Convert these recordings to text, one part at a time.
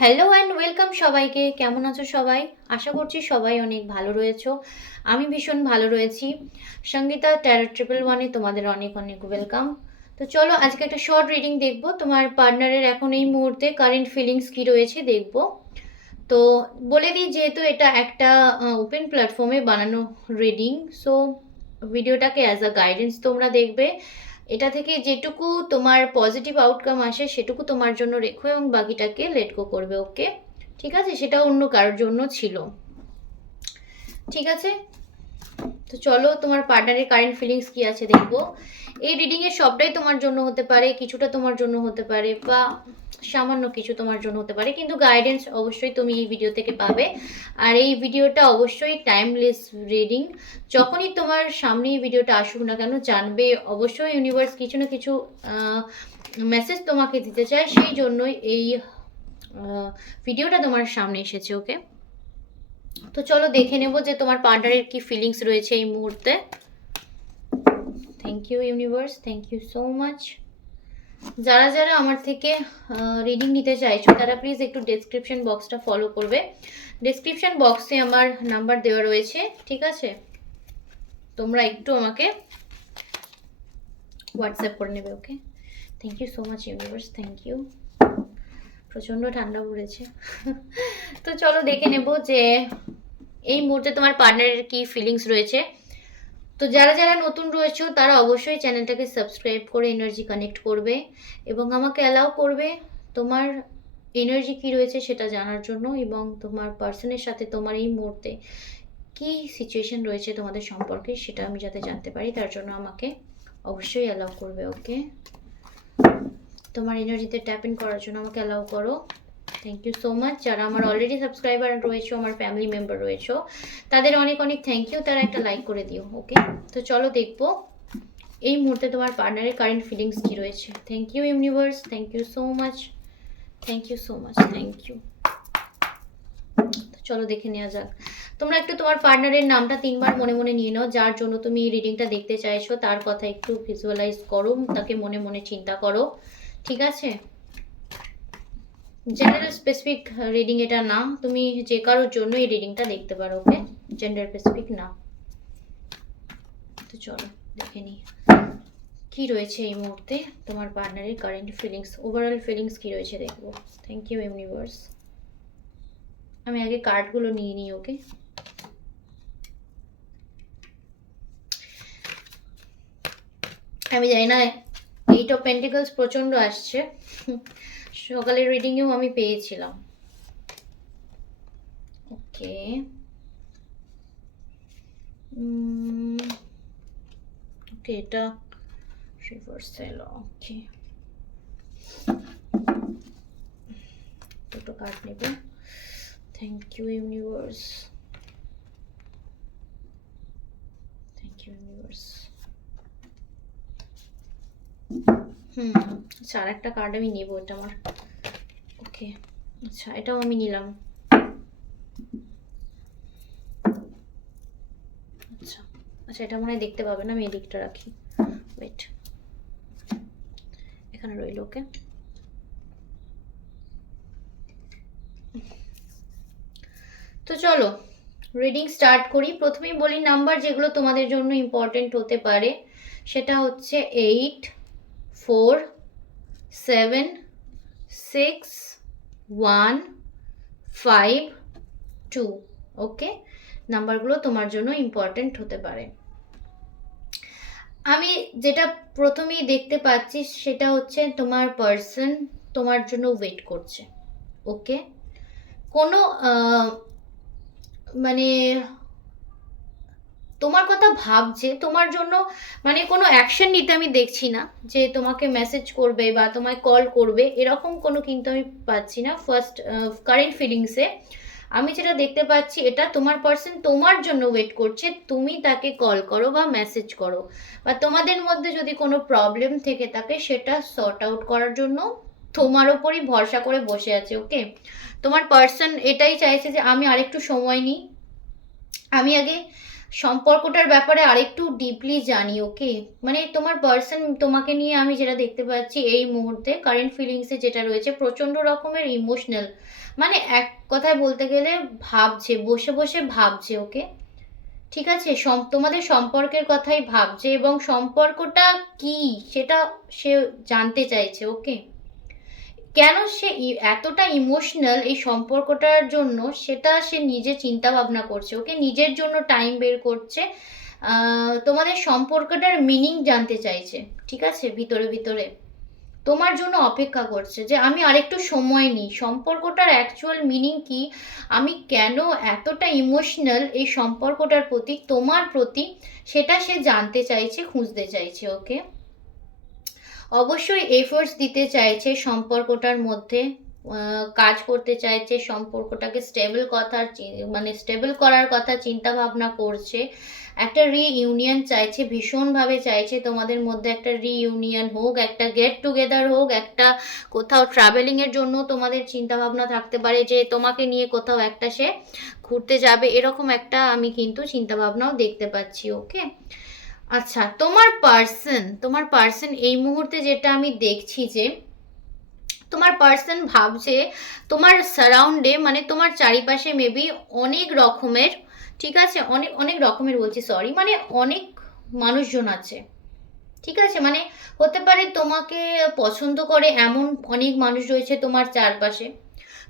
Hello and welcome সবাইকে। কেমন আছো সবাই? আশা করছি সবাই অনেক ভালো রয়েছো। আমি ভীষণ ভালো রয়েছি। সঙ্গীতা ট্যারো ট্রিপল ওয়ানে তোমাদের অনেক অনেক ওয়েলকাম তো চলো আজকে একটা শর্ট রিডিং দেখব। তোমার পার্টনারের এখন এই মুহূর্তে কারেন্ট ফিলিংস কী রয়েছে দেখব। তো বলে দিই, যেহেতু এটা একটা ওপেন প্ল্যাটফর্মে বানানো রিডিং সো ভিডিওটাকে অ্যাজ আ গাইডেন্স তোমরা দেখবে। এটা থেকে যেটুকু তোমার পজিটিভ আউটকাম আসে, সেটুকু তোমার জন্য রেখো এবং বাকিটাকে লেটকো করবে ওকে ঠিক আছে? সেটা অন্য কারোর জন্য ছিল। ঠিক আছে? তো চলো, তোমার পার্টনারের কারেন্ট ফিলিংস কি আছে দেখব। এই রিডিংয়ের সবটাই তোমার জন্য হতে পারে, কিছুটা তোমার জন্য হতে পারে বা সামান্য কিছু তোমার জন্য হতে পারে, কিন্তু গাইডেন্স অবশ্যই তুমি এই ভিডিও থেকে পাবে। আর এই ভিডিওটা অবশ্যই টাইমলেস রিডিং যখনই তোমার সামনে এই ভিডিওটা আসুক না কেন, জানবে অবশ্যই ইউনিভার্স কিছু না কিছু মেসেজ তোমাকে দিতে চায়, সেই জন্যই এই ভিডিওটা তোমার সামনে এসেছে ওকে তো চলো দেখে নেব যে তোমার পার্টনারের কি ফিলিংস রয়েছে এই মুহূর্তে। Thank you universe thank you so much যারা যারা আমার থেকে রিডিং নিতে চাইছো, তারা প্লিজ একটু ডেসক্রিপশন বক্সটা ফলো করবে। ডেসক্রিপশন বক্সে আমার নাম্বার দেওয়া রয়েছে, ঠিক আছে? তোমরা একটু আমাকে হোয়াটসঅ্যাপ করে নেবে okay thank you so much universe thank you প্রচণ্ড ঠান্ডা পড়েছে। তো চলো দেখে নেব যে এই মুহূর্তে তোমার পার্টনারের কি ফিলিংস রয়েছে। তো যারা যারা নতুন রয়েছে, তারা অবশ্যই চ্যানেলটাকে সাবস্ক্রাইব করে এনার্জি কানেক্ট করবে এবং আমাকে অ্যালাউ করবে তোমার এনার্জি কি রয়েছে সেটা জানার জন্য এবং তোমার পার্সনের সাথে তোমার এই মুহূর্তে কি সিচুয়েশন রয়েছে তোমাদের সম্পর্কে সেটা আমি যাতে জানতে পারি, তার জন্য আমাকে অবশ্যই অ্যালাউ করবে ওকে তোমার এনার্জিতে ট্যাপ ইন করার জন্য আমাকে অ্যালাউ করো। থ্যাংক ইউ সো মাচ যারা আমার অলরেডি সাবস্ক্রাইবার রয়েছে, আমার ফ্যামিলি মেম্বার রয়েছে, তাদের অনেক অনেক থ্যাংক ইউ তারা একটা লাইক করে দিও ওকে তো চলো দেখব। এই মুহূর্তে তোমার পার্টনারের কারেন্ট ফিলিংস কী রয়েছে? Thank you universe thank you so much thank you so much thank you চলো দেখে নেওয়া যাক। তোমরা একটু তোমার পার্টনারের নামটা তিনবার মনে মনে নিয়ে নাও। যার জন্য তুমি এই রিডিংটা দেখতে চাইছো, তার কথা একটু ভিজুয়ালাইজ করো, তাকে মনে মনে চিন্তা করো। ঠিক আছে? জেনারেল স্পেসিফিক রিডিং এটা না তুমি যে কারোর জন্য এই রিডিংটা দেখতে পারো ওকে জেন্ডার স্পেসিফিক না তো চলো, দেখে নিই। কি রয়েছে এই মুহূর্তে? তোমার পার্টনারের কারেন্ট ফিলিংস ওভারঅল ফিলিংস কি রয়েছে দেখব। থ্যাংক ইউ ইউনিভার্স আমি আগে কার্ডগুলো নিয়ে নিই ওকে আমি জানি না এইট অফ পেন্টিকলস প্রচণ্ড আসছে। সকালের রিডিংয়েও আমি পেয়েছিলাম। ওকে ওকে এটা রিভার্স এলো ওকে দুটো কার্ড নেব। Thank you universe thank you universe hmm আচ্ছা আর একটা কার্ড আমি নেব, এটা আমার। ওকে। আচ্ছা এটাও আমি নিলাম। আচ্ছা আচ্ছা এটা মনে হয় দেখতে পাবে না আমি দিকটা রাখি। ওয়েট এখানে রইল, ওকে। তো চলো রিডিং স্টার্ট করি। প্রথমেই বলি নাম্বার যেগুলো তোমাদের জন্য ইম্পর্টেন্ট হতে পারে। সেটা হচ্ছে eight four seven six one, five, two, okay? নাম্বারগুলো তোমার জন্য ইম্পর্টেন্ট হতে পারে। আমি যেটা প্রথমেই দেখতে পাচ্ছি সেটা হচ্ছে তোমার পার্সন তোমার জন্য ওয়েট করছে, ওকে? কোনো মানে তোমার কথা ভাবছে, তোমার জন্য মানে কোনো অ্যাকশন নিতে আমি দেখছি না যে তোমাকে মেসেজ করবে বা তোমায় কল করবে, এরকম কোনো কিন্তু আমি পাচ্ছি না। ফার্স্ট কারেন্ট ফিলিংসে আমি যেটা দেখতে পাচ্ছি, এটা তোমার পার্সন তোমার জন্য ওয়েট করছে, তুমি তাকে কল করো বা মেসেজ করো। বা তোমাদের মধ্যে যদি কোনো প্রবলেম থেকে থাকে, সেটা সর্ট আউট করার জন্য তোমার ওপরই ভরসা করে বসে আছে ওকে তোমার পার্সন এটাই চাইছে যে আমি আরেকটু সময় নিই। আমি আগে সম্পর্কটার ব্যাপারে আরেকটু ডিপলি জানি ওকে মানে তোমার পার্সন তোমাকে নিয়ে আমি যেটা দেখতে পাচ্ছি এই মুহূর্তে কারেন্ট ফিলিংসে যেটা রয়েছে, প্রচণ্ড রকমের ইমোশনাল মানে এক কথায় বলতে গেলে ভাবছে, বসে বসে ভাবছে ওকে ঠিক আছে? তোমাদের সম্পর্কের কথাই ভাবছে এবং সম্পর্কটা কি সেটা সে জানতে চাইছে ওকে কেন সে এতটা ইমোশনাল এই সম্পর্কটার জন্য সেটা সে নিজে চিন্তা ভাবনা করছে। ওকে নিজের জন্য টাইম বের করছে তোমাদের সম্পর্কটার মিনিং জানতে চাইছে, ঠিক আছে? ভিতরে ভিতরে। তোমার জন্য অপেক্ষা করছে যে আমি আরেকটু সময় নিই। সম্পর্কটার অ্যাকচুয়াল মিনিং কি? আমি কেন এতটা ইমোশনাল এই সম্পর্কটার প্রতি, তোমার প্রতি, সেটা সে জানতে চাইছে, খুঁজতে চাইছে, ওকে? অবশ্যই এফোর্টস দিতে চাইছে সম্পর্কটার মধ্যে কাজ করতে চাইছে, সম্পর্কটাকে স্টেবল কথার মানে স্টেবল করার কথা চিন্তা ভাবনা করছে। একটা রিইউনিয়ন চাইছে, ভীষণভাবে চাইছে তোমাদের মধ্যে একটা রিইউনিয়ন হোক, একটা গেট টুগেদার হোক, একটা কোথাও ট্রাভেলিংয়ের জন্য তোমাদের চিন্তা ভাবনা থাকতে পারে যে তোমাকে নিয়ে কোথাও একটা সে ঘুরতে যাবে, এরকম একটা আমি কিন্তু চিন্তা ভাবনাও দেখতে পাচ্ছি ওকে আচ্ছা তোমার পার্সন তোমার পার্সন এই মুহূর্তে যেটা আমি দেখছি যে, তোমার পার্সন ভাবছে তোমার সারাউন্ডে মানে তোমার চারিপাশে মেবি অনেক রকমের, ঠিক আছে? অনেক অনেক রকমের বলছি সরি মানে অনেক মানুষজন আছে। ঠিক আছে? মানে হতে পারে তোমাকে পছন্দ করে এমন অনেক মানুষ রয়েছে তোমার চারপাশে।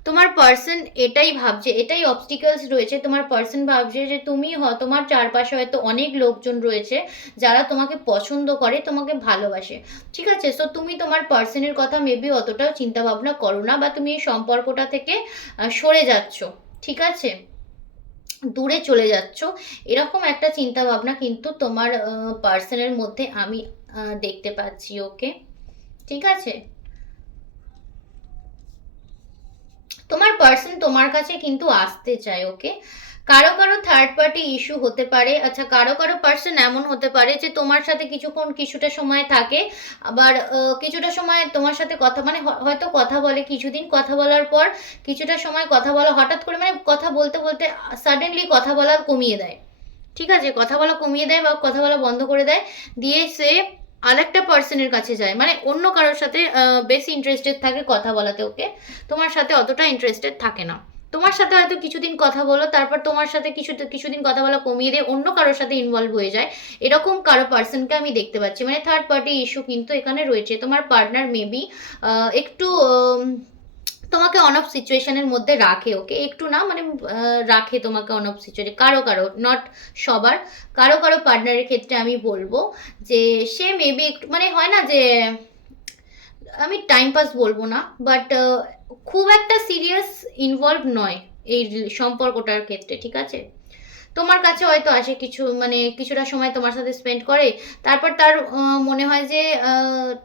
তোমার পার্সন এটাই ভাবছে, এটাই অবস্টিকেলস রয়েছে, তোমার পার্সন ভাবছে যে তুমি হ, তোমার চারপাশে হয়তো অনেক লোকজন রয়েছে যারা তোমাকে পছন্দ করে, তোমাকে ভালোবাসে। ঠিক আছে? সো তুমি তোমার পার্সনের কথা মেবি অতটাও চিন্তা ভাবনা করো না বা তুমি এই সম্পর্কটা থেকে সরে যাচ্ছ। ঠিক আছে? দূরে চলে যাচ্ছ। এরকম একটা চিন্তা ভাবনা কিন্তু তোমার পার্সনের মধ্যে আমি দেখতে পাচ্ছি ওকে ঠিক আছে? তোমার পার্সন তোমার কাছে কিন্তু আসতে চায় ওকে কারও কারও থার্ড পার্টি ইস্যু হতে পারে আচ্ছা কারও কারও পার্সন এমন হতে পারে যে তোমার সাথে কিছুক্ষণ কিছুটা সময় থাকে, আবার কিছুটা সময় তোমার সাথে কথা মানে হয়তো কথা বলে, কিছুদিন কথা বলার পর কিছুটা সময় কথা বলা, হঠাৎ করে মানে কথা বলতে বলতে সাডেনলি কথা বলা কমিয়ে দেয়। ঠিক আছে? কথা বলা কমিয়ে দেয় বা কথা বলা বন্ধ করে দেয়, দিয়ে সে আরেকটা পার্সনের কাছে যায়। মানে অন্য কারোর সাথে বেশি ইন্টারেস্টেড থাকে কথা বলাতে ওকে। তোমার সাথে অতটা ইন্টারেস্টেড থাকে না। তোমার সাথে হয়তো কিছুদিন কথা বলো, তারপর তোমার সাথে কিছু, কিছুদিন কথা বলা কমিয়ে দিয়ে অন্য কারোর সাথে ইনভলভ হয়ে যায়। এরকম কারও পার্সনকে আমি দেখতে পাচ্ছি। মানে থার্ড পার্টি ইস্যু কিন্তু এখানে রয়েছে। তোমার পার্টনার মেবি একটু তোমাকে অন অফ সিচুয়েশনের মধ্যে রাখে ওকে একটু না মানে রাখে তোমাকে অন অফ সিচুয়েশন কারও কারও নট সবার। কারও কারও পার্টনারের ক্ষেত্রে আমি বলব যে, সে মেবি একটু মানে হয় না যে, আমি টাইম পাস বলব না বাট খুব একটা সিরিয়াস ইনভলভ নয় এই সম্পর্কটার ক্ষেত্রে, ঠিক আছে? তোমার কাছে হয়তো আসে কিছু মানে কিছুটা সময় তোমার সাথে স্পেন্ড করে। তারপর তার মনে হয় যে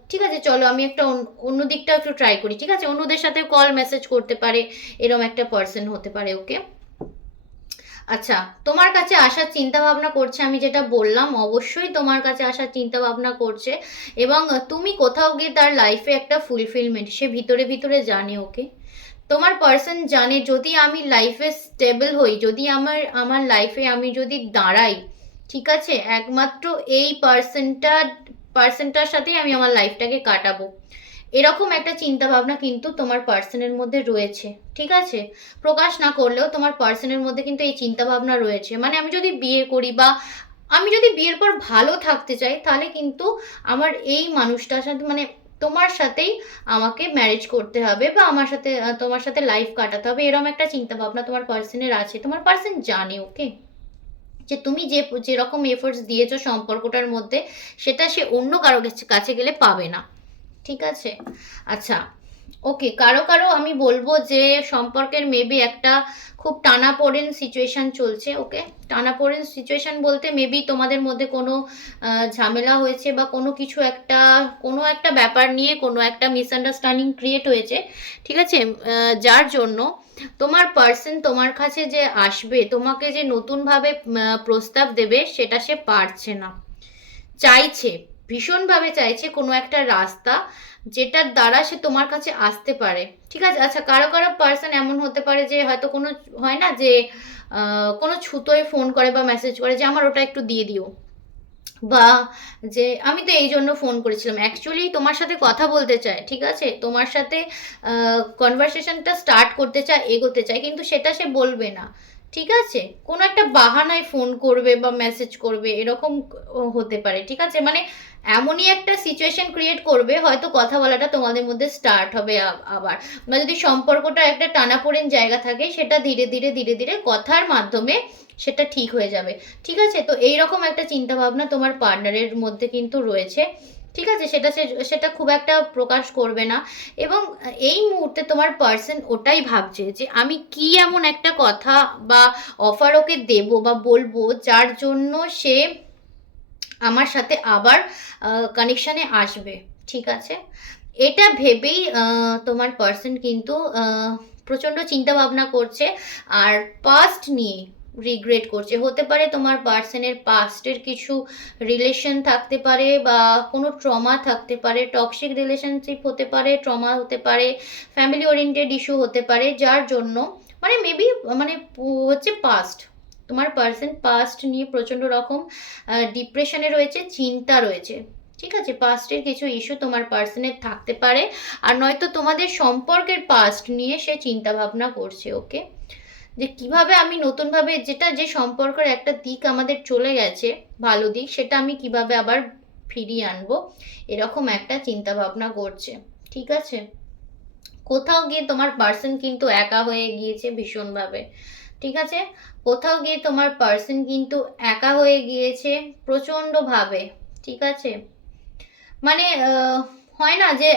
ঠিক আছে, চলো আমি একটা অন্য- অন্য দিকটা একটু ট্রাই করি, ঠিক আছে? অন্যদের সাথে কল মেসেজ করতে পারে এরকম একটা পার্সন হতে পারে ওকে। আচ্ছা তোমার কাছে আসার চিন্তা ভাবনা করছে, আমি যেটা বললাম, অবশ্যই তোমার কাছে আসার চিন্তা ভাবনা করছে, এবং তুমি কোথাও গিয়ে তার লাইফে একটা ফুলফিলমেন্ট সে ভিতরে ভিতরে জানে ওকে। তোমার পার্সন জানে যদি আমি লাইফে স্টেবল হই, যদি আমার আমার লাইফে আমি যদি দাঁড়াই, ঠিক আছে? একমাত্র এই পার্সনটা পার্সনটার সাথেই আমি আমার লাইফটাকে কাটাবো। এরকম একটা চিন্তা ভাবনা কিন্তু তোমার পার্সনের মধ্যে রয়েছে, ঠিক আছে? প্রকাশ না করলেও তোমার পার্সনের মধ্যে কিন্তু এই চিন্তা ভাবনা রয়েছে। মানে আমি যদি বিয়ে করি বা আমি যদি বিয়ের পর ভালো থাকতে চাই, তাহলে কিন্তু আমার এই মানুষটার সাথে মানে তোমার সাথেই আমাকে ম্যারেজ করতে হবে বা আমার সাথে তোমার সাথে লাইফ কাটাতে হবে এরকম একটা চিন্তা ভাবনা তোমার পার্সনের আছে। তোমার পার্সন জানে ওকে যে তুমি যে, যেরকম এফোর্টস দিয়েছ সম্পর্কটার মধ্যে, সেটা সে অন্য কারও কাছে- কাছে গেলে পাবে না। ঠিক আছে? আচ্ছা ওকে কারও কারও আমি বলব যে সম্পর্কের মেবি একটা খুব টানাপোড়েন সিচুয়েশন চলছে ওকে টানাপোড়েন সিচুয়েশন বলতে মেবি তোমাদের মধ্যে কোনো ঝামেলা হয়েছে বা কোনো কিছু একটা, কোনো একটা ব্যাপার নিয়ে কোনো একটা মিসআন্ডারস্ট্যান্ডিং ক্রিয়েট হয়েছে, ঠিক আছে? যার জন্য তোমার পার্সন তোমার কাছে যে আসবে, তোমাকে যে নতুনভাবে প্রস্তাব দেবে, সেটা সে পারছে না। চাইছে। ভীষণভাবে চাইছে কোনো একটা রাস্তা যেটার দ্বারা সে তোমার কাছে আসতে পারে। ঠিক আছে? আচ্ছা কারও কারও পার্সন এমন হতে পারে যে হয়তো কোনো হয় না যে কোনো ছুতোয় ফোন করে বা মেসেজ করে যে, আমার ওটা একটু দিয়ে দিও। বা যে, আমি তো এই জন্য ফোন করেছিলাম। অ্যাকচুয়ালি তোমার সাথে কথা বলতে চায়, ঠিক আছে? তোমার সাথে কনভারসেশনটা স্টার্ট করতে চায়, এগোতে চায়, কিন্তু সেটা সে বলবে না। ঠিক আছে? কোনো একটা বাহানায় ফোন করবে বা মেসেজ করবে, এরকম হতে পারে, ঠিক আছে? মানে এমনই একটা সিচুয়েশন ক্রিয়েট করবে, হয়তো কথা বলাটা তোমাদের মধ্যে স্টার্ট হবে আবার। বা যদি সম্পর্কটা একটা টানাপোড়েন জায়গা থাকে, সেটা ধীরে ধীরে ধীরে ধীরে কথার মাধ্যমে সেটা ঠিক হয়ে যাবে। ঠিক আছে? তো এই রকম একটা চিন্তা ভাবনা তোমার পার্টনারের মধ্যে কিন্তু রয়েছে। ঠিক আছে, সেটা সে- সেটা খুব একটা প্রকাশ করবে না। এবং এই মুহূর্তে তোমার পার্সন ওটাই ভাবছে যে আমি কি এমন একটা কথা বা অফার ওকে দেব বা বলব যার জন্য সে আমার সাথে আবার কানেকশানে আসবে, ঠিক আছে? এটা ভেবেই তোমার পার্সন কিন্তু প্রচণ্ড চিন্তা ভাবনা করছে। আর পাস্ট নিয়ে রিগ্রেট করছে। হতে পারে তোমার পার্সনের পাস্টের কিছু রিলেশন থাকতে পারে বা কোনো ট্রমা থাকতে পারে টক্সিক রিলেশনশিপ হতে পারে ট্রমা হতে পারে ফ্যামিলি ওরিয়েন্টেড ইস্যু হতে পারে, যার জন্য মানে মেবি মানে হচ্ছে পাস্ট তোমার পার্সন পাস্ট নিয়ে প্রচণ্ড রকম ডিপ্রেশনে রয়েছে, চিন্তা রয়েছে। ঠিক আছে? পাস্টের কিছু ইস্যু তোমার পার্সনের থাকতে পারে, আর নয়তো তোমাদের সম্পর্কের পাস্ট নিয়ে সে চিন্তা ভাবনা করছে ওকে যে কীভাবে আমি নতুনভাবে যেটা যে সম্পর্কের একটা দিক আমাদের চলে গেছে, ভালো দিক, সেটা আমি কীভাবে আবার ফিরিয়ে আনব, এরকম একটা চিন্তা ভাবনা করছে। ঠিক আছে? কোথাও গিয়ে তোমার পার্সন কিন্তু একা হয়ে গিয়েছে ভীষণভাবে। ঠিক আছে? কোথাও গিয়ে তোমার পার্সন কিন্তু একা হয়ে গিয়েছে প্রচণ্ডভাবে। ঠিক আছে? মানে হয় না যে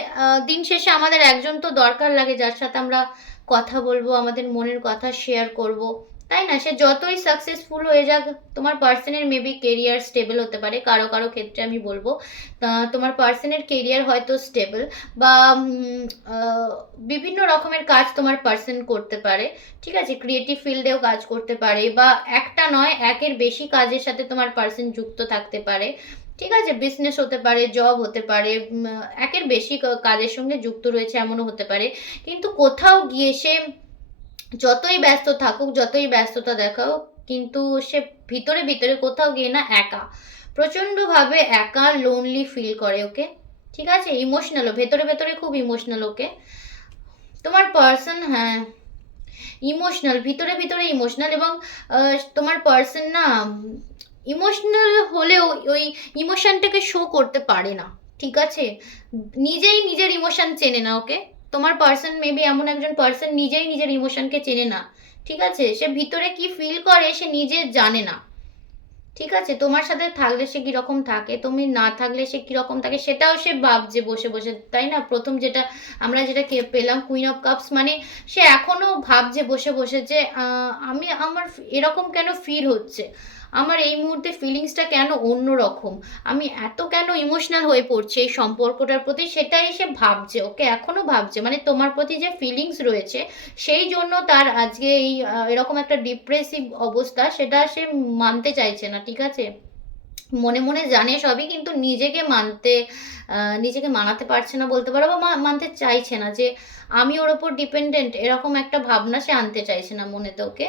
দিন শেষে আমাদের একজন তো দরকার লাগে, যার সাথে আমরা কথা বলব, আমাদের মনের কথা শেয়ার করব। তাই না? সে যতই সাকসেসফুল হয়ে যাক, তোমার পার্সনের মেবি কেরিয়ার স্টেবল হতে পারে, কারও কারও ক্ষেত্রে আমি বলব। তোমার পার্সনের কেরিয়ার হয়তো স্টেবল বা বিভিন্ন রকমের কাজ তোমার পার্সন করতে পারে। ঠিক আছে? ক্রিয়েটিভ ফিল্ডেও কাজ করতে পারে বা একটা নয়, একের বেশি কাজের সাথে তোমার পার্সন যুক্ত থাকতে পারে। ঠিক আছে বিজনেস হতে পারে জব হতে পারে একের বেশি কাজের সঙ্গে যুক্ত রয়েছে এমনও হতে পারে। কিন্তু কোথাও গিয়ে সে যতই ব্যস্ত থাকুক, যতই ব্যস্ততা দেখাও, কিন্তু সে ভিতরে ভিতরে কোথাও গিয়ে না একা, প্রচণ্ডভাবে একা লোনলি ফিল করে ওকে। ঠিক আছে ইমোশনালও ভেতরে ভেতরে খুব ইমোশনাল ওকে। তোমার পার্সন হ্যাঁ ইমোশনাল ভিতরে ভিতরে ইমোশনাল এবং তোমার পার্সন না ইমোশনাল হলেও ওই ইমোশনটাকে শো করতে পারে না, ঠিক আছে? নিজেই নিজের ইমোশন চেনে না ওকে তোমার পার্সন মেবি এমন একজন পার্সন নিজেই নিজের ইমোশনকে চেনে না, ঠিক আছে? সে ভিতরে কি ফিল করে সে নিজে জানে না, ঠিক আছে? তোমার সাথে থাকলে সে কীরকম থাকে, তুমি না থাকলে সে কীরকম থাকে, সেটাও সে ভাবছে বসে বসে, তাই না? প্রথম যেটা আমরা যেটা পেলাম কুইন অফ কাপস মানে সে এখনও ভাবছে বসে বসে যে আমি আমার এরকম কেন ফিল হচ্ছে? আমার এই মুহূর্তে ফিলিংসটা কেন অন্য রকম আমি এত কেন ইমোশনাল হয়ে পড়ছে এই সম্পর্কটার প্রতি? সেটাই এসে ভাবছে, ওকে এখনও ভাবছে। মানে তোমার প্রতি যে ফিলিংস রয়েছে, সেই জন্য তার আজকে এই এরকম একটা ডিপ্রেসিভ অবস্থা, সেটা সে মানতে চাইছে না, ঠিক আছে? মনে মনে জানে সবই, কিন্তু নিজেকে মানতে নিজেকে মানাতে পারছে না বলতে পারো বা মানতে চাইছে না যে আমি ওর ওপর ডিপেন্ডেন্ট এরকম একটা ভাবনা সে আনতে চাইছে না মনেতে ওকে।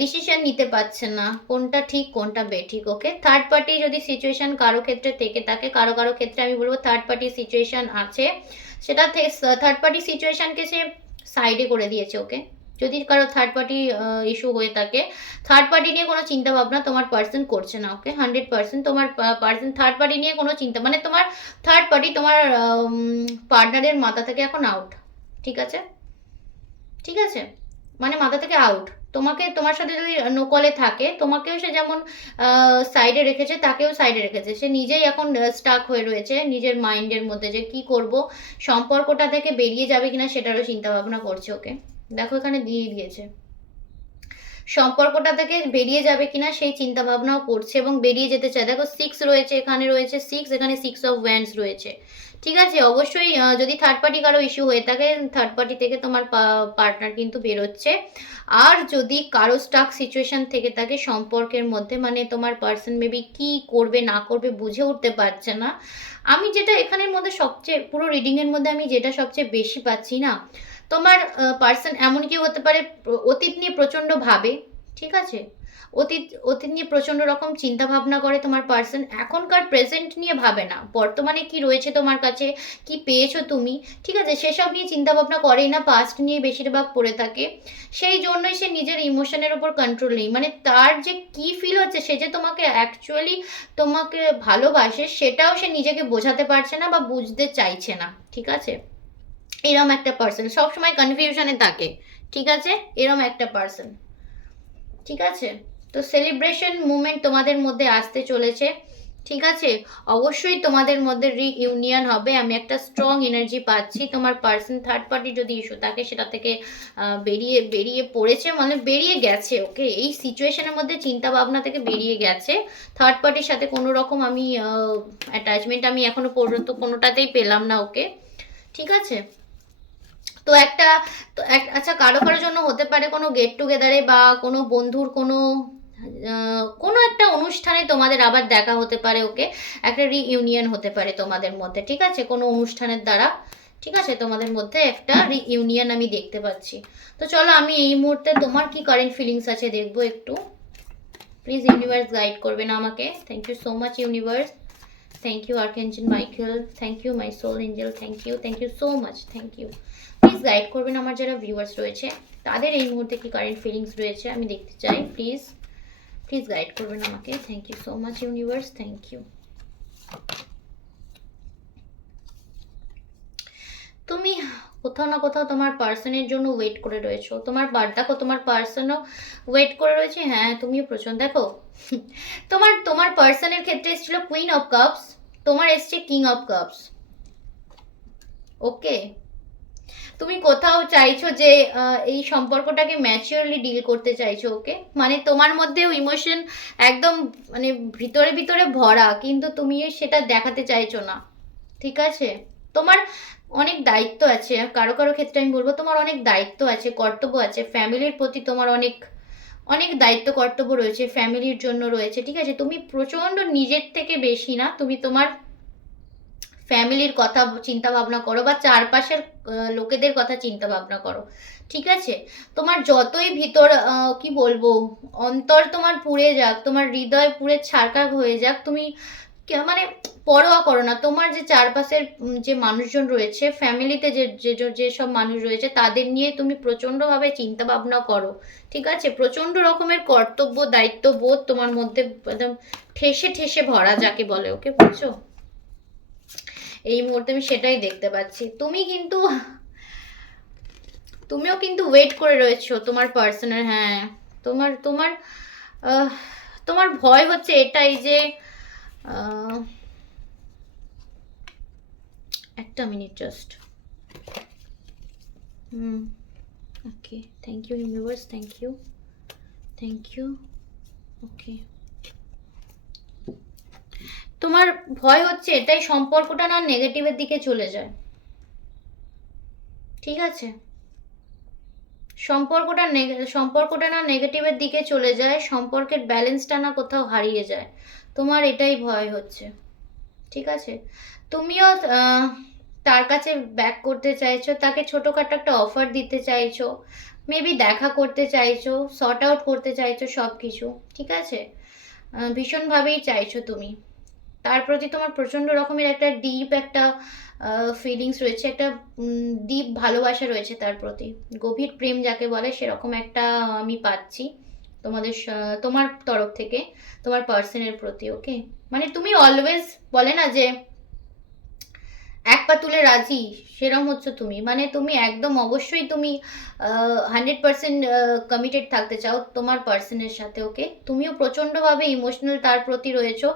ডিসিশন নিতে পারছে না, কোনটা ঠিক, কোনটা বেঠিক, ওকে। থার্ড পার্টি যদি সিচুয়েশন কারও ক্ষেত্রে থেকে থাকে, কারও কারও ক্ষেত্রে আমি বলব থার্ড পার্টি সিচুয়েশন আছে। সেটা থার্ড পার্টি সিচুয়েশনকে সে সাইডে করে দিয়েছে ওকে। যদি কারও থার্ড পার্টি ইস্যু হয়ে থাকে থার্ড পার্টি নিয়ে কোনো চিন্তা ভাবনা তোমার পার্সন করছে না ওকে হান্ড্রেড পার্সেন্ট তোমার পার্সন থার্ড পার্টি নিয়ে কোনো চিন্তা মানে তোমার থার্ড পার্টি তোমার পার্টনারের মাথা থেকে এখন আউট ঠিক আছে? ঠিক আছে? মানে মাথা থেকে আউট তোমাকে, তোমার সাথে যদি নোকলে থাকে, তোমাকেও সে যেমন সাইডে রেখেছে, তাকেও সাইডে রেখেছে। সে নিজেই এখন স্টাক হয়ে রয়েছে নিজের মাইন্ডের মধ্যে যে কি করব, সম্পর্কটা থেকে বেরিয়ে যাবে কিনা সেটারও চিন্তা ভাবনা করছে ওকে দেখো এখানে দিয়ে দিয়েছে। সম্পর্কটা থেকে বেরিয়ে যাবে কিনা সেই চিন্তা ভাবনাও করছে এবং বেরিয়ে যেতে চায়। দেখো সিক্স রয়েছে, এখানে রয়েছে সিক্স এখানে সিক্স অফ ওয়ান্স রয়েছে। ঠিক আছে, অবশ্যই যদি থার্ড পার্টি কারও ইস্যু হয়ে থাকে থার্ড পার্টি থেকে তোমার পার্টনার কিন্তু বেরোচ্ছে। আর যদি কারও স্টাক সিচুয়েশন থেকে থাকে, সম্পর্কের মধ্যে মানে তোমার পার্সন মেবি কি করবে, না করবে, বুঝে উঠতে পারছে না। আমি যেটা এখানের মধ্যে সবচেয়ে, পুরো রিডিংয়ের মধ্যে আমি যেটা সবচেয়ে বেশি পাচ্ছি না তোমার পার্সন এমন কি হতে পারে অতীত নিয়ে প্রচণ্ড ভাবে, ঠিক আছে? অতীত অতীত নিয়ে প্রচণ্ড রকম চিন্তা ভাবনা করে তোমার পার্সন এখনকার প্রেজেন্ট নিয়ে ভাবে না। বর্তমানে কি রয়েছে তোমার কাছে, কি পেয়েছ তুমি, ঠিক আছে? সেসব নিয়ে চিন্তা ভাবনা করেই না পাস্ট নিয়ে বেশিরভাগ পড়ে থাকে। সেই জন্যই সে নিজের ইমোশনের ওপর কন্ট্রোল নেই। মানে তার যে কি ফিল হচ্ছে, সে যে তোমাকে অ্যাকচুয়ালি তোমাকে ভালোবাসে, সেটাও সে নিজেকে বোঝাতে পারছে না বা বুঝতে চাইছে না, ঠিক আছে? এরম একটা পার্সন সবসময় কনফিউশনে থাকে, ঠিক আছে? এরম একটা পার্সন ঠিক আছে? তো সেলিব্রেশন মুমেন্ট তোমাদের মধ্যে আসতে চলেছে, ঠিক আছে? অবশ্যই তোমাদের মধ্যে রিইউনিয়ন হবে। আমি একটা স্ট্রং এনার্জি পাচ্ছি। তোমার পার্সন থার্ড পার্টি যদি ইস্যু থাকে, সেটা থেকে বেরিয়ে বেরিয়ে পড়েছে মানে বেরিয়ে গেছে ওকে এই সিচুয়েশনের মধ্যে চিন্তা ভাবনা থেকে বেরিয়ে গেছে। থার্ড পার্টির সাথে কোনো রকম আমি অ্যাটাচমেন্ট আমি এখনও পর্যন্ত কোনোটাতেই পেলাম না ওকে ঠিক আছে? তো একটা আচ্ছা কারও কারোর জন্য হতে পারে কোনো গেট টুগেদারে বা কোনো বন্ধুর কোনো কোনো একটা অনুষ্ঠানে তোমাদের আবার দেখা হতে পারে ওকে, একটা রিইউনিয়ন হতে পারে তোমাদের মধ্যে, ঠিক আছে? কোনো অনুষ্ঠানের দ্বারা, ঠিক আছে? তোমাদের মধ্যে একটা রিইউনিয়ন আমি দেখতে পাচ্ছি। তো চলো, আমি এই মুহূর্তে তোমার কি কারেন্ট ফিলিংস আছে দেখব একটু। প্লিজ ইউনিভার্স গাইড করবে না আমাকে। Thank you so much universe thank you archangel Michael thank you my soul angel thank you thank you so much thank you please guide করবেন আমার যারা ভিউয়ার্স রয়েছে, তাদের এই মুহূর্তে কি কারেন্ট ফিলিংস রয়েছে আমি দেখতে চাই প্লিজ প্লিজ গাইড করবেন আমাকে thank you so much universe thank you তুমি কোথাও না কোথাও তোমার পার্সনের জন্য ওয়েট করে রয়েছো, তোমার বার দেখো তোমার পার্সনও ওয়েট করে রয়েছে হ্যাঁ তুমিও প্রচণ্ড, দেখো, তোমার তোমার পার্সনের ক্ষেত্রে এসেছিল কুইন অফ কাপস তোমার এসছে কিং অফ কাপস ওকে তুমি কোথাও চাইছো যে এই সম্পর্কটাকে ম্যাচিওরলি ডিল করতে চাইছো ওকে? মানে তোমার মধ্যেও ইমোশন একদম মানে ভিতরে ভিতরে ভরা, কিন্তু তুমি সেটা দেখাতে চাইছো না। ঠিক আছে? তোমার অনেক দায়িত্ব আছে, কারও কারও ক্ষেত্রে আমি বলব তোমার অনেক দায়িত্ব আছে, কর্তব্য আছে, ফ্যামিলির প্রতি তোমার অনেক অনেক দায়িত্ব, কর্তব্য রয়েছে, ফ্যামিলির জন্য রয়েছে, ঠিক আছে? তুমি প্রচণ্ড নিজের থেকে বেশি না, তুমি তোমার ফ্যামিলির কথা চিন্তা ভাবনা করো বা চারপাশের লোকেদের কথা চিন্তা ভাবনা করো। ঠিক আছে? তোমার যতই ভিতর কি বলব, অন্তর তোমার পুড়ে যাক, তোমার হৃদয় পুড়ে ছারকার হয়ে যাক, তুমি মানে পরোয়া করো না। তোমার যে চারপাশের যে মানুষজন রয়েছে ফ্যামিলিতে যে যে, যে- যেসব মানুষ রয়েছে, তাদের নিয়ে তুমি প্রচণ্ডভাবে চিন্তা ভাবনা করো। ঠিক আছে? প্রচণ্ড রকমের কর্তব্য দায়িত্ব বোধ তোমার মধ্যে একদম ঠেসে ঠেসে ভরা যাকে বলে ওকে বুঝছ? এই মুহূর্তে আমি সেটাই দেখতে পাচ্ছি। তুমি কিন্তু, তুমিও কিন্তু ওয়েট করে রয়েছো তোমার পার্সনের হ্যাঁ। তোমার তোমার তোমার ভয় হচ্ছে এটাই যে একটা minute just hmm okay thank you universe thank you thank you okay তোমার ভয় হচ্ছে, এটাই সম্পর্কটা না নেগেটিভের দিকে চলে যায়। ঠিক আছে? সম্পর্কটা সম্পর্কটা না নেগেটিভের দিকে চলে যায়, সম্পর্কের ব্যালেন্সটা না কোথাও হারিয়ে যায়। তোমার এটাই ভয় হচ্ছে। ঠিক আছে? তুমিও তার কাছে ব্যাক করতে চাইছো, তাকে ছোটোখাটো একটা অফার দিতে চাইছো মেবি দেখা করতে চাইছো সর্ট আউট করতে চাইছো সব কিছু ঠিক আছে? ভীষণভাবেই চাইছো তুমি। তার প্রতি তোমার প্রচণ্ড রকমের একটা ডিপ একটা ফিলিংস রয়েছে, একটা ডিপ ভালোবাসা রয়েছে তার প্রতি। গভীর প্রেম যাকে বলে সেরকম একটা আমি পাচ্ছি তোমাদের তোমার তরফ থেকে, তোমার পার্সনের প্রতি ওকে মানে তুমি অলওয়েজ বলে না যে এক পা তুলে রাজি, সেরম হচ্ছে তুমি। মানে তুমি একদম অবশ্যই তুমি হান্ড্রেড পার্সেন্ট কমিটেড থাকতে চাও তোমার পার্সনের সাথে ওকে তুমিও প্রচণ্ডভাবে ইমোশনাল তার প্রতি রয়েছো।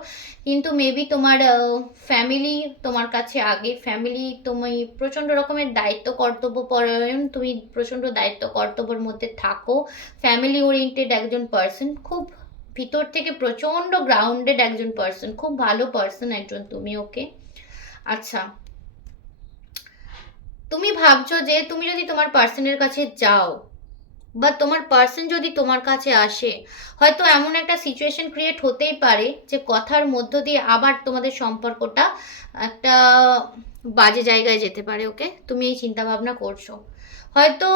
কিন্তু মেবি তোমার ফ্যামিলি তোমার কাছে আগে। ফ্যামিলি তুমি প্রচণ্ড রকমের দায়িত্ব, কর্তব্য পরায়ণ, তুমি প্রচণ্ড দায়িত্ব, কর্তব্যের মধ্যে থাকো। ফ্যামিলি ওরিয়েন্টেড একজন পার্সন খুব ভিতর থেকে প্রচণ্ড গ্রাউন্ডেড একজন পার্সন খুব ভালো পার্সন একজন তুমি ওকে আচ্ছা। তুমি ভাবছ যে তুমি যদি তোমার পার্সনের কাছে যাও, বা তোমার পার্সন যদি তোমার কাছে আসে, হয়তো এমন একটা সিচুয়েশন ক্রিয়েট হতেই পারে যে কথার মধ্য দিয়ে আবার তোমাদের সম্পর্কটা একটা বাজে জায়গায় যেতে পারে ওকে তুমি এই চিন্তা ভাবনা করছ। হয়তো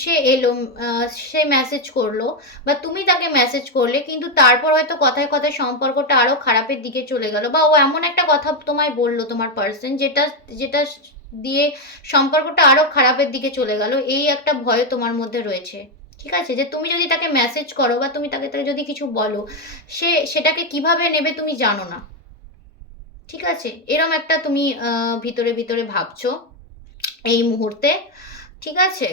সে এলো সে মেসেজ করল, বা তুমি তাকে মেসেজ করলে, কিন্তু তারপর হয়তো কথায় কথায় সম্পর্কটা আরও খারাপের দিকে চলে গেল, বা ও এমন একটা কথা তোমায় বলল তোমার পার্সন যেটা যেটা দিয়ে সম্পর্কটা আরও খারাপের দিকে চলে গেল, এই একটা ভয় তোমার মধ্যে রয়েছে। ঠিক আছে? যে তুমি যদি তাকে মেসেজ করো বা তুমি তাকে তাকে যদি কিছু বলো, সে সেটাকে কীভাবে নেবে তুমি জানো না। ঠিক আছে? এরম একটা তুমি ভিতরে ভিতরে ভাবছ এই মুহূর্তে। ঠিক আছে?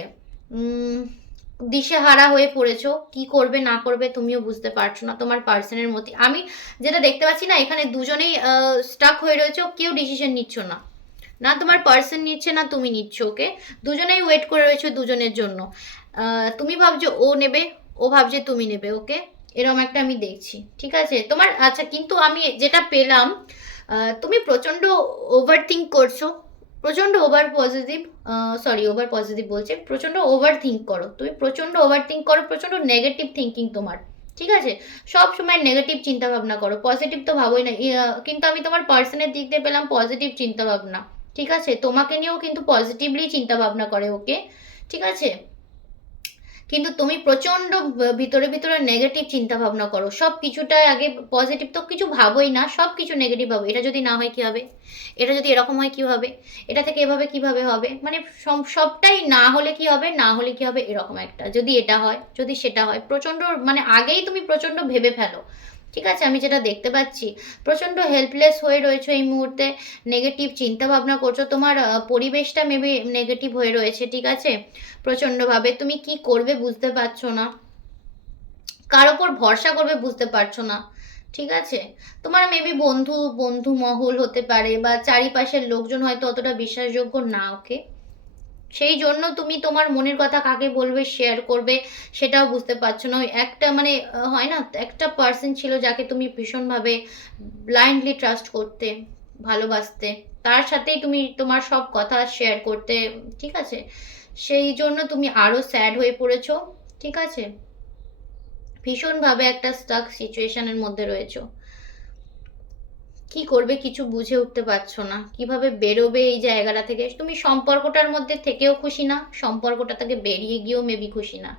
দিশেহারা হয়ে পড়েছো। কি করবে, না করবে তুমিও বুঝতে পারছ না তোমার পার্সনের মধ্যে। আমি যেটা দেখতে পাচ্ছি না, এখানে দুজনেই স্টাক হয়ে রয়েছে। কেউ ডিসিশন নিচ্ছ না। না তোমার পার্সন নিচ্ছে, না তুমি নিচ্ছ ওকে দুজনেই ওয়েট করে রয়েছে দুজনের জন্য। তুমি ভাবছ ও নেবে, ও ভাবছে তুমি নেবে ওকে এরকম একটা আমি দেখছি, ঠিক আছে? তোমার আচ্ছা কিন্তু আমি যেটা পেলাম তুমি প্রচণ্ড ওভার থিঙ্ক করছ, প্রচণ্ড over positive sorry over positive বলছে, প্রচণ্ড ওভার থিঙ্ক করো। তুমি প্রচণ্ড ওভার থিঙ্ক করো, প্রচণ্ড নেগেটিভ থিঙ্কিং তোমার, ঠিক আছে? সব সময় নেগেটিভ চিন্তা ভাবনা করো পজিটিভ তো ভাবোই না। কিন্তু আমি তোমার পার্সনের দিক দিয়ে পেলাম পজিটিভ চিন্তা ভাবনা ঠিক আছে? তোমাকে নিয়েও কিন্তু পজিটিভলি চিন্তা ভাবনা করে ওকে ঠিক আছে? কিন্তু তুমি প্রচণ্ড ভিতরে ভিতরে নেগেটিভ চিন্তা ভাবনা করো। সব কিছুটা আগে পজিটিভ তো কিছু ভাবোই না, সব কিছু নেগেটিভ ভাবো। এটা যদি না হয় কি হবে? এটা যদি এরকম হয় কি হবে? এটা থেকে এভাবে কীভাবে হবে? মানে সবটাই না হলে কি হবে? না হলে কি হবে? এরকম একটা। যদি এটা হয়, যদি সেটা হয়, প্রচণ্ড মানে আগেই তুমি প্রচণ্ড ভেবে ফেলো। ঠিক আছে, আমি যেটা দেখতে পাচ্ছি, প্রচণ্ড হেল্পলেস হয়ে রয়েছে এই মুহূর্তে নেগেটিভ চিন্তা ভাবনা করছ, তোমার পরিবেশটা মেবি নেগেটিভ হয়ে রয়েছে, ঠিক আছে? প্রচণ্ডভাবে, তুমি কি করবে বুঝতে পারছ না। কার ওপর ভরসা করবে বুঝতে পারছ না, ঠিক আছে? তোমার মেবি বন্ধু বন্ধু মহল হতে পারে বা চারিপাশের লোকজন হয়তো অতটা বিশ্বাসযোগ্য না ওকে সেই জন্য তুমি তোমার মনের কথা কাকে বলবে শেয়ার করবে, সেটাও বুঝতে পারছ না। ওই একটা মানে হয় না, একটা পার্সন ছিল যাকে তুমি ভীষণভাবে ব্লাইন্ডলি ট্রাস্ট করতে, ভালোবাসতে। তার সাথেই তুমি তোমার সব কথা শেয়ার করতে, ঠিক আছে? সেই জন্য তুমি আরও স্যাড হয়ে পড়েছো, ঠিক আছে? ভীষণভাবে একটা স্টাক সিচুয়েশনের মধ্যে রয়েছো। কি করবে কিছু বুঝে উঠতে পারছ না। কীভাবে বেরোবে এই জায়গাটা থেকে? তুমি সম্পর্কটার মধ্যে থেকেও খুশি না, সম্পর্কটা থেকে বেরিয়ে গিয়েও মেবি খুশি না।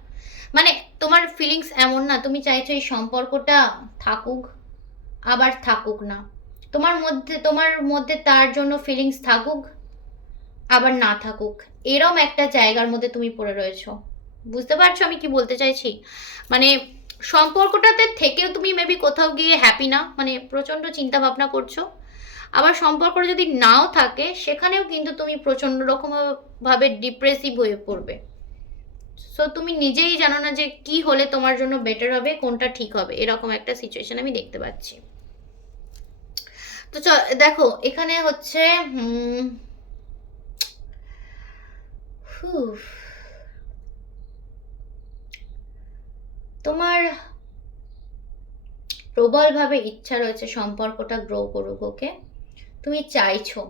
মানে তোমার ফিলিংস এমন না, তুমি চাইছো এই সম্পর্কটা থাকুক, আবার থাকুক না। তোমার মধ্যে তোমার মধ্যে তার জন্য ফিলিংস থাকুক, আবার না থাকুক। এরম একটা জায়গার মধ্যে তুমি পড়ে রয়েছো। বুঝতে পারছ আমি কি বলতে চাইছি? মানে সম্পর্কটাতে থেকেও তুমি মেবি কোথাও গিয়ে হ্যাপি না মানে প্রচণ্ড চিন্তা ভাবনা করছ। আবার সম্পর্কটা যদি নাও থাকে সেখানেও কিন্তু তুমি প্রচণ্ড রকম ভাবে ডিপ্রেসিভ হয়ে পড়বে। সো তুমি নিজেই জানো না যে কি হলে তোমার জন্য বেটার হবে কোনটা ঠিক হবে এরকম একটা সিচুয়েশন আমি দেখতে পাচ্ছি। তো দেখো এখানে হচ্ছে হুম, তোমার প্রবলভাবে ইচ্ছা রয়েছে সম্পর্কটা গ্রো করুক ওকে তুমি চাইছো,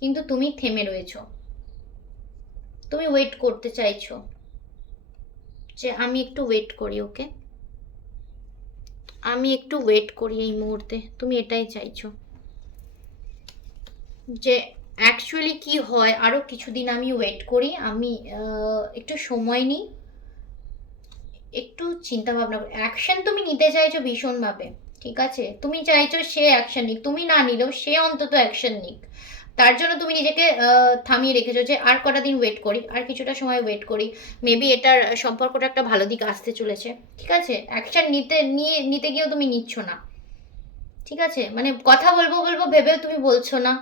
কিন্তু তুমি থেমে রয়েছো। তুমি ওয়েট করতে চাইছো যে আমি একটু ওয়েট করি ওকে আমি একটু ওয়েট করি এই মুহূর্তে, তুমি এটাই চাইছো। যে অ্যাকচুয়ালি কি হয় আরও কিছুদিন আমি ওয়েট করি, আমি একটু সময় নিই। একটু চিন্তা ভাবনা অ্যাকশন তুমি নিতে চাইছো ভীষণভাবে, ঠিক আছে? তুমি চাইছো সে অ্যাকশন নিক, তুমি না নিলেও সে অন্তত অ্যাকশন নিক। তার জন্য তুমি নিজেকে থামিয়ে রেখেছো যে আর কটা দিন ওয়েট করি, আর কিছুটা সময় ওয়েট করি। মেবি এটার সম্পর্কটা একটা ভালো দিক আসতে চলেছে, ঠিক আছে? অ্যাকশন নিতে, নিয়ে, নিতে গিয়েও তুমি নিচ্ছ না, ঠিক আছে? মানে কথা বলব বলব ভেবেও তুমি বলছো না।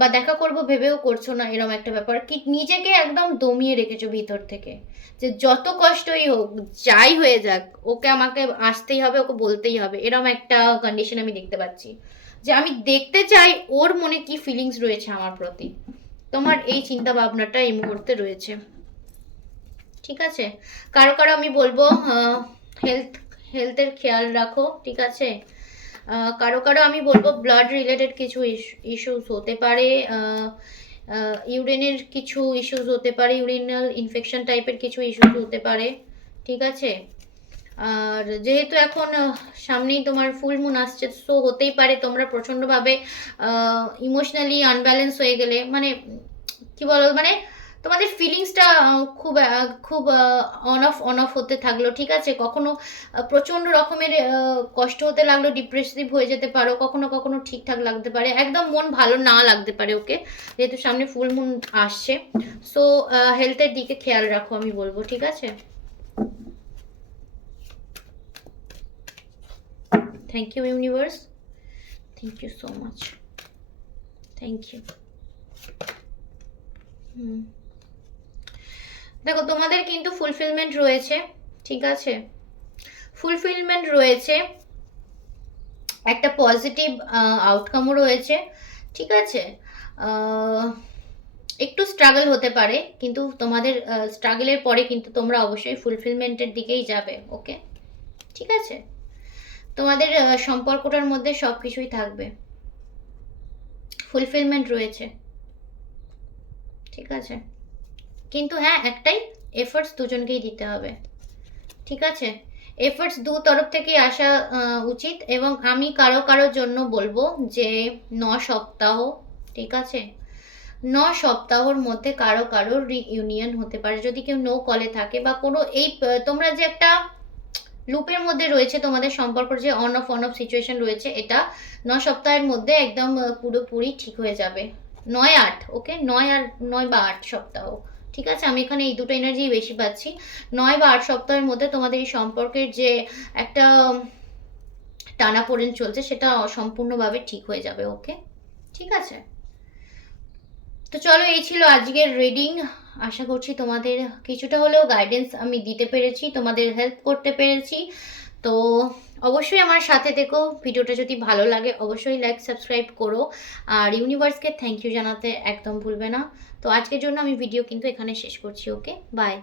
বা দেখা করব, ভেবেও করছ না এরকম একটা ব্যাপার। কি নিজেকে একদম দমিয়ে রেখেছো ভিতর থেকে। যে যত কষ্টই হোক, যাই হয়ে যাক, ওকে আমাকে আসতেই হবে, ওকে বলতেই হবে এরকম একটা কন্ডিশন আমি দেখতে পাচ্ছি। যে আমি দেখতে চাই, ওর মনে কি ফিলিংস রয়েছে আমার প্রতি। তোমার এই চিন্তা ভাবনাটা এই মুহূর্তে রয়েছে। ঠিক আছে? কারও কারও আমি বলব হেলথ হেলথের খেয়াল রাখো, ঠিক আছে? কারও কারও আমি বলব ব্লাড রিলেটেড কিছু ইস্যুস হতে পারে ইউরিনের কিছু ইস্যুস হতে পারে ইউরিনাল ইনফেকশন টাইপের কিছু ইস্যুস হতে পারে, ঠিক আছে? আর যেহেতু এখন সামনেই তোমার ফুল মুন আসছে সো হতেই পারে তোমরা প্রচণ্ডভাবে ইমোশনালি আনব্যালেন্স হয়ে গেলে মানে কি বলো মানে তোমাদের ফিলিংসটা খুব খুব অন অফ অন অফ হতে থাকল, ঠিক আছে? কখনো প্রচণ্ড রকমের কষ্ট হতে লাগল ডিপ্রেসিভ হয়ে যেতে পারো, কখনো কখনো ঠিকঠাক লাগতে পারে, একদম মন ভালো না লাগতে পারে ওকে, যেহেতু সামনে ফুল মুন আসছে। সো হেলথের দিকে খেয়াল রাখো আমি বলব, ঠিক আছে? Thank you universe thank you so much thank you hmm দেখো, তোমাদের কিন্তু ফুলফিলমেন্ট রয়েছে, ঠিক আছে? ফুলফিলমেন্ট রয়েছে, একটা পজিটিভ আউটকামও রয়েছে, ঠিক আছে? একটু স্ট্রাগল হতে পারে, কিন্তু তোমাদের স্ট্রাগলের পরে কিন্তু তোমরা অবশ্যই ফুলফিলমেন্টের দিকেই যাবে ওকে ঠিক আছে? তোমাদের সম্পর্কটার মধ্যে সব কিছুই থাকবে। ফুলফিলমেন্ট রয়েছে। ঠিক আছে? কিন্তু হ্যাঁ একটাই এফোর্টস দুজনকেই দিতে হবে। ঠিক আছে? এফোর্টস দু তরফ থেকেই আসা উচিত এবং আমি কারও কারোর জন্য বলব যে ন সপ্তাহ, ঠিক আছে? ন সপ্তাহর মধ্যে কারও কারোর রিইউনিয়ন হতে পারে। যদি কেউ নো কলে থাকে বা কোনো এই তোমরা যে একটা লুপের মধ্যে রয়েছে তোমাদের সম্পর্ক, যে on off on off situation রয়েছে, এটা ন সপ্তাহের মধ্যে একদম পুরোপুরি ঠিক হয়ে যাবে। নয় আট ওকে নয় আর, নয় বা আট সপ্তাহ। ঠিক আছে? আমি এখানে এই দুটো এনার্জি বেশি পাচ্ছি। নয় বা আট সপ্তাহের মধ্যে তোমাদের এই সম্পর্কের যে একটা টানাপোড়েন চলছে, সেটা সম্পূর্ণভাবে ঠিক হয়ে যাবে ওকে ঠিক আছে? তো চলো, এই ছিল আজকের রিডিং আশা করছি তোমাদের কিছুটা হলেও গাইডেন্স আমি দিতে পেরেছি, তোমাদের হেল্প করতে পেরেছি। তো অবশ্যই আমার সাথে দেখো ভিডিওটা যদি ভালো লাগে, অবশ্যই লাইক সাবস্ক্রাইব করো। আর ইউনিভার্সকে থ্যাংক ইউ জানাতে একদম ভুলবে না। তো আজকের জন্য আমি ভিডিও কিন্তু এখানে শেষ করছি ওকে বাই